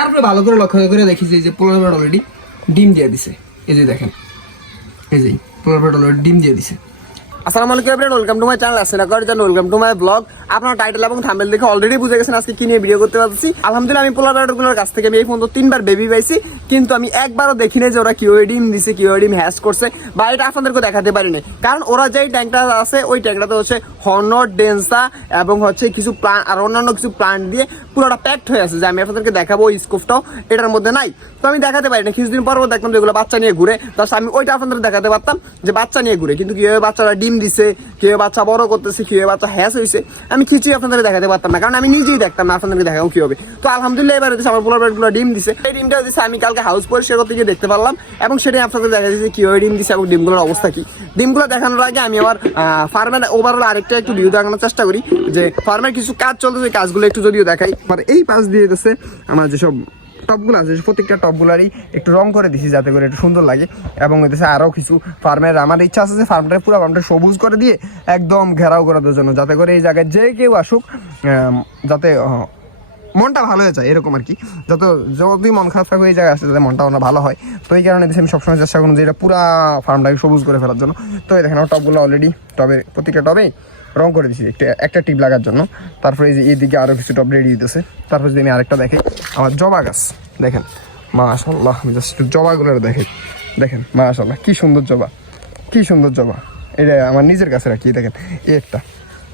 তারপরে ভালো করে লক্ষ্য করে দেখি যে যে পোলার বেড অলরেডি ডিম দিয়ে দিছে। এই যে দেখেন। এই যে পোলার অলরেডি ডিম দিয়ে দিছে। আসসালামু আলাইকুম everyone welcome to my channel আসসালাম ওয়েলকাম টু মাই ব্লগ আপনার টাইটেল এবং থাম্বেল দেখে অলরেডি বুঝে গেছেন আজকে কি নিয়ে ভিডিও করতে পারছি আলহামদুলিল্লাহ, আমি পোলার ব্যাটারগুলোর কাছ থেকে আমি এই পর্যন্ত তিনবার বেবি পাইছি, কিন্তু আমি একবারও দেখিনি যে ওরা কীভাবে ডিম দিছে, কীভাবে ডিম হ্যাশ করছে, বা এটা আপনাদেরকে দেখাতে পারিনি। কারণ ওরা যেই ট্যাঙ্কটা আছে, ওই ট্যাঙ্কটাতে হচ্ছে হর্নট ডেন্সা এবং হচ্ছে কিছু প্লান্ট আর অন্যান্য কিছু প্লান্ট দিয়ে পুরোটা প্যাকড হয়ে আছে, যে আমি আপনাদেরকে দেখাবো ওই স্কোপটাও এটার মধ্যে নাই। তো আমি দেখাতে পারি না কিছুদিন পর দেখলাম যেগুলো বাচ্চা নিয়ে ঘুরে। তার আমি ওইটা আপনাদের দেখাতে পারতাম যে বাচ্চা নিয়ে ঘুরে, কিন্তু কীভাবে বাচ্চারা ডিম দিছে, কীভাবে বাচ্চা বড় করতেছে, কীভাবে বাচ্চা হ্যাস হয়েছে আমি কিছুই আপনাদের দেখাতে পারতাম না, কারণ আমি নিজেই দেখতাম না আপনাদেরকে দেখাও কি হবে তো আলহামদুলিল্লাহ এবার হচ্ছে আমার পোলারগুলো ডিম দিছে। এই ডিমটা হচ্ছে আমি কালকে হাউস পরিষ্কার করতে গিয়ে দেখতে পারলাম এবং সেটাই আপনাদের দেখা যাচ্ছে কীভাবে ডিম দিছে এবং ডিমগুলোর অবস্থা কি। ডিমগুলো দেখানোর আগে আমি আমার ফার্মের ওভারঅল আরেকটা একটু ভিউ দেখানোর চেষ্টা করি, যে ফার্মের কিছু কাজ চলতেছে কাজগুলো একটু যদিও দেখাই। আর এই পাশ দিয়ে গেছে আমার যেসব টপগুলো আছে প্রত্যেকটা টপগুলারই একটু রং করে দিছি যাতে করে একটু সুন্দর লাগে। এবং এদেশে আরও কিছু ফার্মের আমার ইচ্ছা আছে যে ফার্মটা পুরো ফার্মটা সবুজ করে দিয়ে একদম ঘেরাও করে দেওয়ার জন্য, যাতে করে এই জায়গায় যে কেউ আসুক যাতে মনটা ভালো হয়ে যায়, এরকম আর কি। যত, যদি মন খারাপ থাকে ওই জায়গায় আসে যাতে মনটা ওনার ভালো হয়। তো এই কারণে দেশে আমি সবসময় চেষ্টা করুন যে এটা পুরা ফার্মটাকে সবুজ করে ফেলার জন্য। তো এই দেখেন টপগুলো অলরেডি টবে, প্রত্যেকটা টবে রং করে দিছি, একটা একটা টিপ লাগার জন্য। তারপরে এই যে এইদিকে আরও কিছু টব রেডি দিতেছে তারপর যদি আমি আরেকটা দেখি আমার জবা গাছ, দেখেন মাশাল্লাহ আমি জাস্ট একটু জবাগুলো দেখেন দেখেন মাশাল্লাহ কী সুন্দর জবা, কী সুন্দর জবা, এটা আমার নিজের কাছে রাখি দেখেন, এই একটা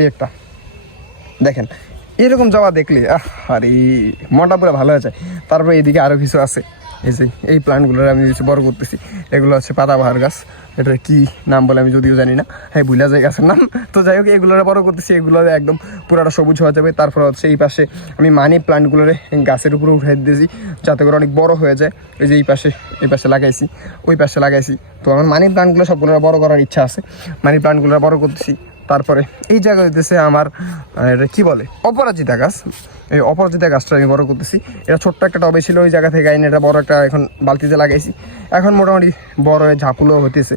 এই একটা, দেখেন, এরকম জবা দেখলে, আহ, আরে, মনটা পুরো ভালো হয়ে যায়, তারপরে এদিকে আরও কিছু আছে এই যে, এই প্লান্টগুলোর আমি কিছু বড় করতেছি, এগুলো হচ্ছে পাতাবাহার গাছ। এটার কি নাম বলে আমি যদিও জানি না। হ্যাঁ ভুলা যায় গাছের নাম। তো যাই হোক, এগুলোর বড় করতেছি, এগুলো একদম পুরোটা সবুজ হয়ে যাবে। তারপর হচ্ছে এই পাশে আমি মানি প্লান্টগুলোরে গাছের উপরে উঠে দিয়েছি, যাতে করে অনেক বড় হয়ে যায়। এই যে এই পাশে এই পাশে লাগাইছি, ওই পাশে লাগাইছি। তো আমার মানি প্লান্টগুলো সবগুলো বড় করার ইচ্ছা আছে। মানি প্লান্টগুলো বড় করতেছি তারপরে এই জায়গা হইতেছে আমার এটা কি বলে? অপরাজিতা গাছ। এই অপরাজিতা গাছটা আমি বড় করতেছি। এটা ছোট্ট একটা টবে ছিল, ওই জায়গা থেকে আইনে এটা বড় একটা এখন বালতিতে লাগাইছি। এখন মোটামুটি বড় হয়ে ঝাঁকুলো হতেছে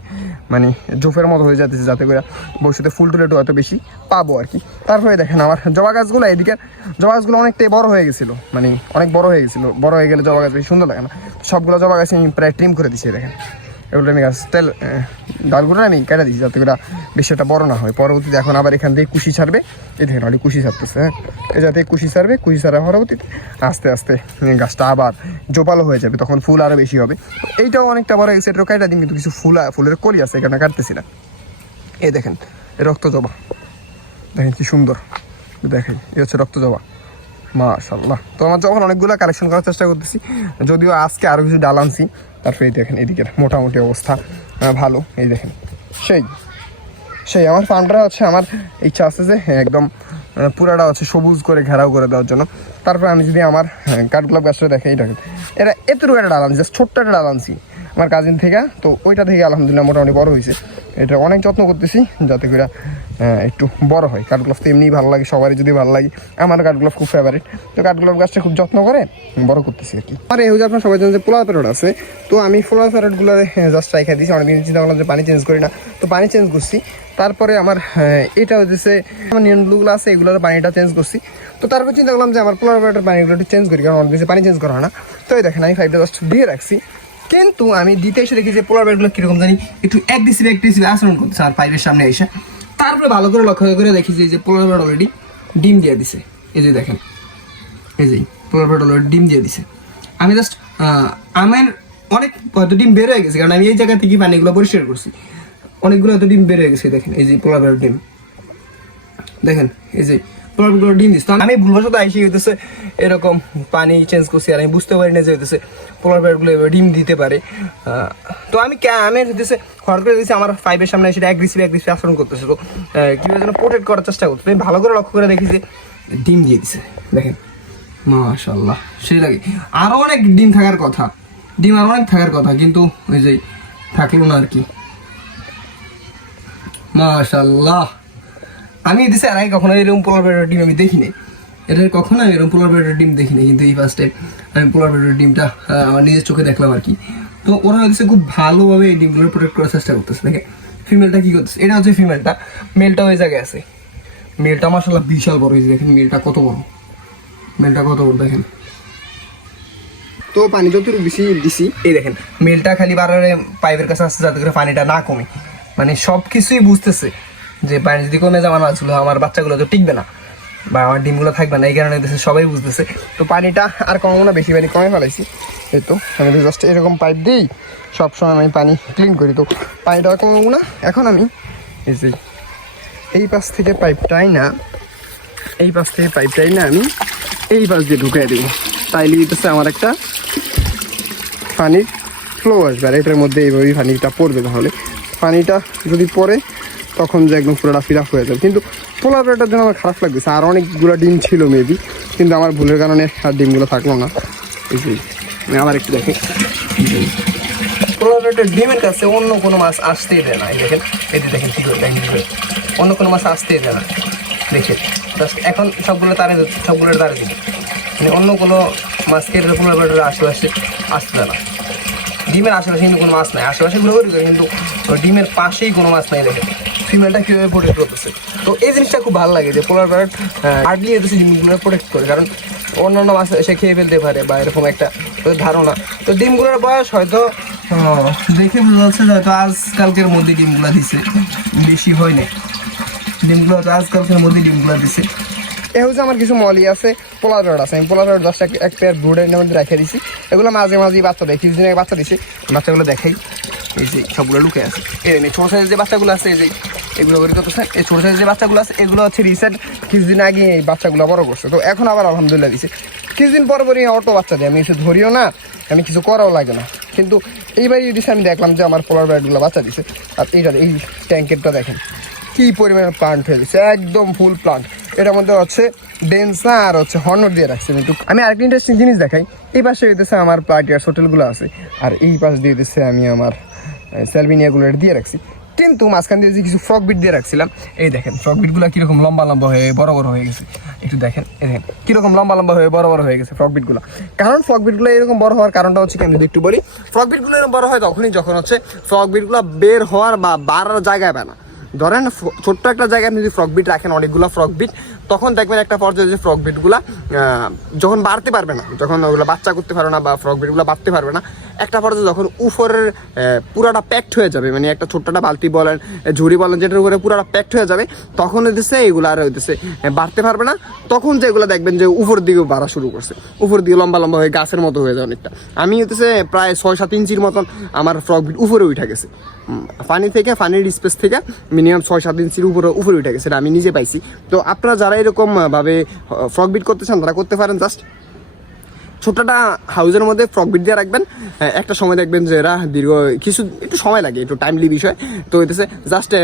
মানে জোফের মতো হয়ে যাচ্ছে যাতে করে ভবিষ্যতে ফুল টুল একটু বেশি পাবো আর কি। তারপরে দেখেন আমার জবা গাছগুলো এদিকে, জবা গাছগুলো অনেকটাই বড় হয়ে গেছিল। মানে অনেক বড় হয়ে গেছিল। বড় হয়ে গেলে জবা গাছ বেশি সুন্দর লাগে না। সবগুলো জবা গাছ আমি প্রায় ট্রিম করে দিচ্ছি দেখেন। এগুলো আমি গাছ, তেল ডালগুলো আমি কেটে দিচ্ছি যাতে করে বেশি একটা বড় না হয়। পরবর্তীতে এখন আবার এখান থেকে কুশি ছাড়বে। এই দেখেন অলরেডি কুশি ছাড়তেছে হ্যাঁ? এই যাতে কুশি ছাড়বে, কুশি ছাড়া পরবর্তীতে আস্তে আস্তে গাছটা আবার জোপালো হয়ে যাবে, তখন ফুল আরও বেশি হবে। এইটাও অনেকটা বড় গেছে এটাও কেটে দিন, কিন্তু কিছু ফুল, ফুলের কলি আছে এখানে কাটতেছি না। এই দেখেন রক্ত জবা। দেখেন কি সুন্দর। দেখেন, এই হচ্ছে রক্ত জবা। মাশাল্লাহ তো আমার যখন অনেকগুলো কালেকশন করার চেষ্টা করতেছি যদিও আজকে আরও কিছু ডাল আনছি তারপরে এই দেখেন এদিকের মোটামুটি অবস্থা ভালো। এই দেখেন সেই সেই আমার ফার্মটা হচ্ছে আমার ইচ্ছা আছে যে হ্যাঁ, একদম পুরাটা হচ্ছে সবুজ করে ঘেরাও করে দেওয়ার জন্য। তারপরে আমি যদি আমার হ্যাঁ, কাঠগোলাপ গাছটা দেখে এই দেখেন এটা এতটুকু একটা ডাল আনছি জাস্ট ছোট্ট একটা ডাল আনছি। আমার কাজিন থেকে, তো ওইটা থেকে আলহামদুলিল্লাহ মোটামুটি বড় হয়েছে। এটা অনেক যত্ন করতেছি যাতে করে একটু বড় হয়। কাঠগোলাপ তো এমনিই ভালো লাগে, সবারই যদি ভালো লাগে। আমার কাঠগোলাপ খুব ফেভারিট তো কাঠগোলাপ গাছটা খুব যত্ন করে বড় করতেছি আর কি। আর এই হচ্ছে আপনার সবাই জানেন যে পোলার প্যারট আছে, তো আমি পোলার প্যারটগুলো জাস্ট রাইখা দিয়েছি অনেকদিন চিন্তা করলাম যে পানি চেঞ্জ করি না। তো পানি চেঞ্জ করছি। তারপরে আমার এটা হচ্ছে আমার নিয়মগুলো আছে, এগুলোর পানিটা চেঞ্জ করছি। তো তারপর চিন্তা করলাম যে আমার পোলার প্যারটের পানিগুলো একটু চেঞ্জ করি, কারণ অনেক বেশি পানি চেঞ্জ করা হয় না। তো এই দেখেন, আমি ফাইভটা জাস্ট দিয়ে রাখছি। কিন্তু আমি দিতে এসে দেখি যে পোলার ব্যাগগুলো কীরকম জানি একটু এক অ্যাগ্রেসিভ অ্যাগ্রেসিভ আচরণ করতেছে আর পাইপের সামনে এসে। তারপরে ভালো করে লক্ষ্য করে দেখি যে যে পোলার বেড অলরেডি ডিম দিয়ে দিছে। এই যে দেখেন, এই যে পোলার বেড অলরেডি ডিম দিয়ে দিছে। আমি জাস্ট আমার অনেক হয়তো ডিম বের হয়ে গেছে, কারণ আমি এই জায়গা থেকে পানিগুলো পরিষ্কার করছি। অনেকগুলো হয়তো ডিম বের হয়ে গেছে, দেখেন, এই যে পোলার বেড ডিম। দেখেন, এই যে প্রবলেমগুলো ডিম দিচ্ছে আমি ভুলবশত আইসি হইতেছে এরকম পানি চেঞ্জ করছি আর আমি বুঝতে পারি না যে হইতেছে পোলার বেয়ারগুলো ডিম দিতে পারে। তো আমি আমি হইতেছে হঠাৎ করে দিয়েছি আমার ফাইভের সামনে সেটা অ্যাগ্রেসিভ অ্যাগ্রেসিভ আচরণ করতেছে। তো কীভাবে যেন প্রোটেক্ট করার চেষ্টা করতেছে। আমি ভালো করে লক্ষ্য করে দেখি যে ডিম দিয়ে দিছে। দেখেন। মাশাল্লাহ সেই লাগে। আরও অনেক ডিম থাকার কথা। ডিম আরও অনেক থাকার কথা, কিন্তু ওই যে থাকল না আর কি। মাশাল্লাহ আমি দিছে, আর আগে কখনো এরকম পোলার বেড়ার ডিম আমি দেখিনি। এটার কখনো আমি এরকম পোলার বেড়ার ডিম দেখিনি, কিন্তু এই ফার্স্ট টাইম আমি পোলার বেড়ার ডিমটা আমার নিজের চোখে দেখলাম আর কি। তো ওরা হচ্ছে খুব ভালোভাবে এই ডিমগুলো প্রোটেক্ট করার চেষ্টা করতেছে। দেখে ফিমেলটা কি করতেছে? এটা হচ্ছে ফিমেলটা মেলটা ওই জায়গায় আছে। মেলটা মাসাল্লাহ বিশাল বড় হয়েছে দেখেন মেলটা কত বড়। মেলটা কত বড়, দেখেন। তো পানি যতটুকু বেশি দিছি। এই দেখেন মেলটা খালি বারে পাইপের কাছে আসছে যাতে করে পানিটা না কমে। মানে সব কিছুই বুঝতেছে। যে পানি যদি কমে যাওয়া না ছিল, আমার বাচ্চাগুলো তো টিকবে না। বা আমার ডিমগুলো থাকবে না, এই কারণে দেশে সবাই বুঝতেছে। তো পানিটা আর কমাবো না, বেশি পানি কমে ফেলাইছি। এই তো, আমি তো জাস্ট এরকম পাইপ দিই, সবসময় আমি পানি ক্লিন করি। তো পানিটা কমাবো না, এখন আমি এই এই পাশ থেকে পাইপটাই না, এই পাশ থেকে পাইপটাই না আমি এই পাশ দিয়ে ঢুকিয়ে দেবো। তাইলে দিতেছে আমার একটা পানির ফ্লো আসবে, আর এটার মধ্যে এইভাবেই পানিটা পড়বে তাহলে। পানিটা যদি পড়ে তখন যে একদম পুরোটা ফিল আপ হয়ে যাবে। কিন্তু পোলার বেড়াটার জন্য আমার খারাপ লাগতেছে। আর অনেকগুলো ডিম ছিল মেবি কিন্তু আমার ভুলের কারণে আর ডিমগুলো থাকল না। আমি আবার একটু দেখি। পোলার বেড়াটার ডিমের কাছে অন্য কোনো মাছ আসতেই দেয় না। দেখেন এটি দেখেন কী করে, দেখেন অন্য কোনো মাছ আসতেই দেয় না। দেখে এখন সবগুলো তারে সবগুলো তারে দিবে মানে অন্য কোনো মাছকে পোলার বেড়াটার আশেপাশে আসতে দেয় না। ডিমের আশেপাশে কিন্তু কোনো মাছ নাই। আশেপাশে ঘুরে করে, কিন্তু ডিমের পাশেই কোনো মাছ নাই দেখে ফিমেলটা কীভাবে প্রোটেক্ট করতেছে? তো এই জিনিসটা খুব ভালো লাগে যে পোলার প্যারেট হার্ডলি এদেশে ডিমগুলো প্রোটেক্ট করে। কারণ অন্যান্য মাছ এসে খেয়ে ফেলতে পারে বা এরকম একটা ধারণা। তো ডিমগুলোর বয়স হয়তো দেখে বোঝা যাচ্ছে হয়তো আজকালকের মধ্যে ডিমগুলো দিছে। বেশি হয় নাই। ডিমগুলো হয়তো আজকালকের মধ্যে ডিমগুলো দিছে। এ হচ্ছে আমার কিছু মলি আছে, পোলার রড আছে। আমি পোলার রড দশটা এক পেয়ার ব্রুডের মধ্যে রেখে দিছি। এগুলো মাঝে মাঝে বাচ্চা দেয়। কিছুদিন আগে বাচ্চা দিছে। বাচ্চাগুলো দেখাই। এই যে সবগুলো লুকে আছে। এই যে ছোটো সাইজের যে বাচ্চাগুলো আছে, এই যে এগুলো করে কত এই ছোটো সাইজের যে বাচ্চাগুলো আছে, এগুলো হচ্ছে রিসেন্ট কিছুদিন আগে এই বাচ্চাগুলো বড় করছে। তো এখন আবার আলহামদুলিল্লাহ দিছে। কিছুদিন পর পরই অটো বাচ্চা দিই আমি কিছু ধরিও না, আমি কিছু করাও লাগে না। কিন্তু এইবারই দিছে আমি দেখলাম যে আমার পোলার ব্যাগগুলো বাচ্চা দিছে। আর এইটা, এই ট্যাঙ্কেরটা দেখেন, কি পরিমাণে প্লান্ট হয়ে গেছে। একদম ফুল প্লান্ট এটার মধ্যে হচ্ছে ডেন্সা আর হচ্ছে হর্নর দিয়ে রাখছে। কিন্তু আমি আরেকটা ইন্টারেস্টিং জিনিস দেখাই। এই পাশে হইতেছে আমার প্লাটিয়ার হোটেলগুলো আছে। আর এই পাশ দিয়ে দিচ্ছে আমি আমার স্যালভিনিয়াগুলো দিয়ে রাখছি। কিন্তু মাঝখান দিয়ে যে কিছু ফ্রক বিট দিয়ে রাখছিলাম, এই দেখেন ফ্রক বিটগুলো কীরকম লম্বা লম্বা হয়ে বড় বড় হয়ে গেছে। একটু দেখেন, এই কীরকম লম্বা লম্বা হয়ে বড় বড় হয়ে গেছে ফ্রক বিটগুলো কারণ ফ্রক বিটগুলো এরকম বড় হওয়ার কারণটা হচ্ছে কি, আমি একটু বলি ফ্রক বিটগুলো এরকম বড় হয় তখনই যখন হচ্ছে ফ্রক বিটগুলো বের হওয়ার বা বাড়ার জায়গায় পায় না ধরেন ছোট্ট একটা জায়গায় আপনি যদি ফ্রক বিট রাখেন, অনেকগুলো ফ্রক বিট তখন দেখবেন একটা পর্যায়ে যে ফ্রক বিটগুলা যখন বাড়তে পারবে না, যখন ওগুলো বাচ্চা করতে পারবে না বা ফ্রক বিটগুলো বাড়তে পারবে না, একটা পর্যায়ে যখন উপরের পুরাটা প্যাকড হয়ে যাবে মানে একটা ছোট্টটা বালতি বলেন ঝুড়ি বলেন, যেটার উপরে পুরাটা প্যাকড হয়ে যাবে, তখন হইতেছে এগুলো আর হইতেছে বাড়তে পারবে না, তখন যে এগুলো দেখবেন যে উপর দিকে বাড়া শুরু করছে, উপর দিকে লম্বা লম্বা হয়ে গাছের মতো হয়ে যায় অনেকটা। আমি হইতেছে প্রায় ছয় সাত ইঞ্চির মতন আমার ফ্রক বিট উপরে উঠে গেছে। পানি থেকে পানির স্পেস থেকে মিনিমাম ছয়, সাত ইঞ্চির উপরে উপরে উঠে গেছে সেটা আমি নিজে পাইছি। তো আপনারা যারা এরকম ভাবে ফ্রক বিট করতে চান, তারা করতে পারেন জাস্ট ছোটটা হাউজের মধ্যে ফ্রক বিট দিয়ে রাখবেন। একটা সময় দেখবেন যে এরা দীর্ঘ কিছু, একটু সময় লাগে, একটু টাইমলি বিষয়। তো হইতেছে জাস্ট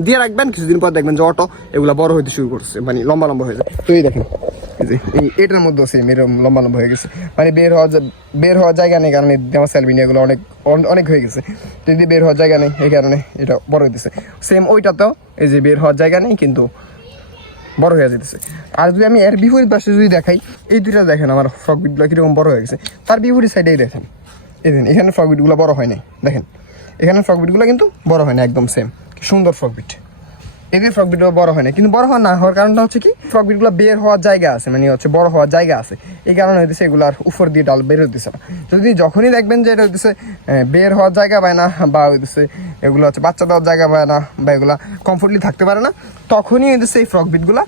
দিয়ে রাখবেন, কিছুদিন পর দেখবেন যে, অটো, এগুলো বড় হইতে শুরু করছে মানে লম্বা লম্বা হয়ে যায় তো এই দেখেন, এই এটার মধ্যে সেম এরকম লম্বা লম্বা হয়ে গেছে। মানে বের হওয়া বের হওয়ার জায়গা নেই, কারণ আমার স্যালভিনিয়াগুলো অনেক, অন- অনেক হয়ে গেছে। যদি বের হওয়ার জায়গা নেই, এই কারণে এটা বড় হইতেছে। সেম ওইটাতেও, এই যে বের হওয়ার জায়গা নেই, কিন্তু বড় হয়ে যেতেছে আর যদি আমি এর বিপরীত পাশে যদি দেখাই, এই দুইটা দেখেন আমার ফ্রক বিটগুলো কীরকম বড় হয়ে গেছে। তার বিপরীত সাইডেই দেখেন। এই দেখেন এখানে ফ্রক বিটগুলো বড় হয় নাই, দেখেন। এখানে ফ্রক বিটগুলো কিন্তু বড় হয় না একদম সেম সুন্দর ফ্রক এদের ফ্রক বিটগুলো বড় হয় না কিন্তু বড় হওয়া না হওয়ার কারণটা হচ্ছে কি ফ্রক বিটগুলো বের হওয়ার জায়গা আছে মানে হচ্ছে বড় হওয়ার জায়গা আছে। এই কারণে হইতেছে এগুলো উপর দিয়ে ডাল বের হইতেছে না। যদি যখনই দেখবেন যে এটা হইতেছে বের হওয়ার জায়গা পায় না, বা হইতেছে এগুলো হচ্ছে বাচ্চা দেওয়ার জায়গা পায় না, বা এগুলো কমফোর্টলি থাকতে পারে না, তখনই হইতেছে এই ফ্রক বিটগুলো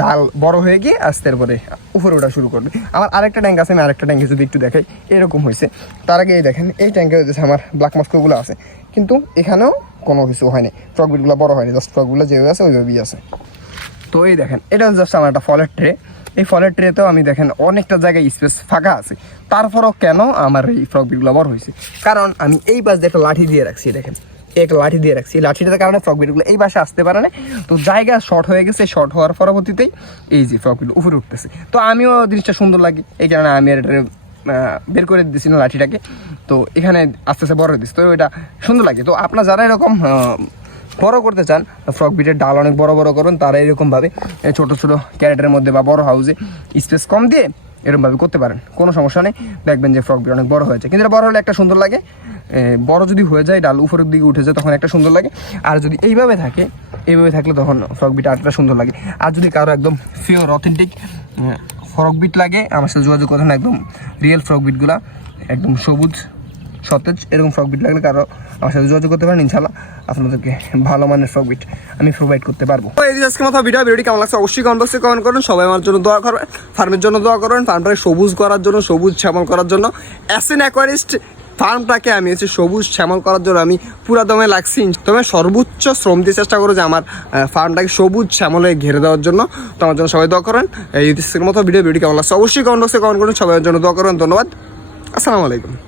ডাল বড় হয়ে গিয়ে আস্তে পরে উপরে ওঠা শুরু করবে। আমার আরেকটা ট্যাঙ্ক আছে, আমি আরেকটা ট্যাঙ্কে যদি একটু দেখাই, এরকম হয়েছে তার আগে এই দেখেন, এই ট্যাঙ্কে হইতেছে আমার ব্ল্যাক মাস্কগুলো আছে। কিন্তু এখানেও কোনো কিছু হয়নি। ফ্রক বিটগুলো বড় হয়নি জাস্ট ফ্রকগুলো যেভাবে আছে ওইভাবেই আছে। তো এই দেখেন এটা জাস্ট আমার একটা ফলের ট্রে এই ফলের ট্রেতেও আমি দেখেন অনেকটা জায়গায় স্পেস ফাঁকা আছে। তারপরও কেন আমার এই ফ্রক বিটগুলো বড় হয়েছে? কারণ আমি এই পাশ দিয়ে একটা লাঠি দিয়ে রাখছি দেখেন। এক লাঠি দিয়ে রাখছি। লাঠিটার কারণে ফ্রক বিটগুলো এই পাশে আসতে পারে না। তো জায়গা শর্ট হয়ে গেছে শর্ট হওয়ার পরবর্তীতেই এই যে ফ্রক বিটগুলো উপরে উঠতেছে। তো আমিও জিনিসটা সুন্দর লাগে এই কারণে আমি আহ, বের করে দিচ্ছি না লাঠিটাকে। তো এখানে আস্তে আস্তে বড় দিচ্ছে তো এটা সুন্দর লাগে। তো আপনার যারা এরকম বড় করতে চান, ফ্রক বিটের ডাল অনেক বড় বড় করুন, তারা এরকমভাবে ছোট ছোট ক্যারেটের মধ্যে বা বড় হাউসে স্পেস কম দিয়ে এরকমভাবে করতে পারেন। কোনো সমস্যা নেই। দেখবেন যে ফ্রক বিট অনেক বড় হয়েছে। কিন্তু এটা বড় হলে একটা সুন্দর লাগে। বড় যদি হয়ে যায়, ডাল উপরের দিকে উঠে যায়, তখন একটা সুন্দর লাগে। আর যদি এইভাবে থাকে, এইভাবে থাকলে তখন ফ্রক বিট আরেকটা সুন্দর লাগে। আর যদি কারও একদম ফিওর অথেন্টিক ফ্রক বিট লাগে, আমার সাথে যোগাযোগ করেন একদম রিয়েল ফ্রক বিটগুলা একদম সবুজ, সতেজ, এরকম ফ্রক বিট লাগলে কারও আমার সাথে যোগাযোগ করতে পারেন ইনশাল্লাহ আপনাদেরকে ভালো মানের ফ্রক বিট আমি প্রোভাইড করতে পারব। আজকে মতো ভিডিও ভিডিওটি কেমন লাগছে অবশ্যই কমেন্ট বক্সে কমেন্ট করুন, সবাই আমার জন্য দোয়া করবেন ফার্মের জন্য দোয়া করবেন ফার্মটাকে সবুজ করার জন্য, সবুজ শ্যামল করার জন্য। অ্যাসেন অ্যাকোয়ারিস্ট ফার্মটাকে আমি হচ্ছে সবুজ শ্যামল করার জন্য আমি পুরা দমে লাগছি তবে সর্বোচ্চ শ্রম দিয়ে চেষ্টা করো যে আমার ফার্মটাকে সবুজ শ্যামলে ঘিরে দেওয়ার জন্য। তো আমার জন্য সবাই দোয়া করেন। এই মতো ভিডিও ভিডিও কেমন লাগছে অবশ্যই কমেন্ট বক্সে কমেন্ট করুন। সবাই জন্য দোয়া করেন। ধন্যবাদ। আসসালামু আলাইকুম।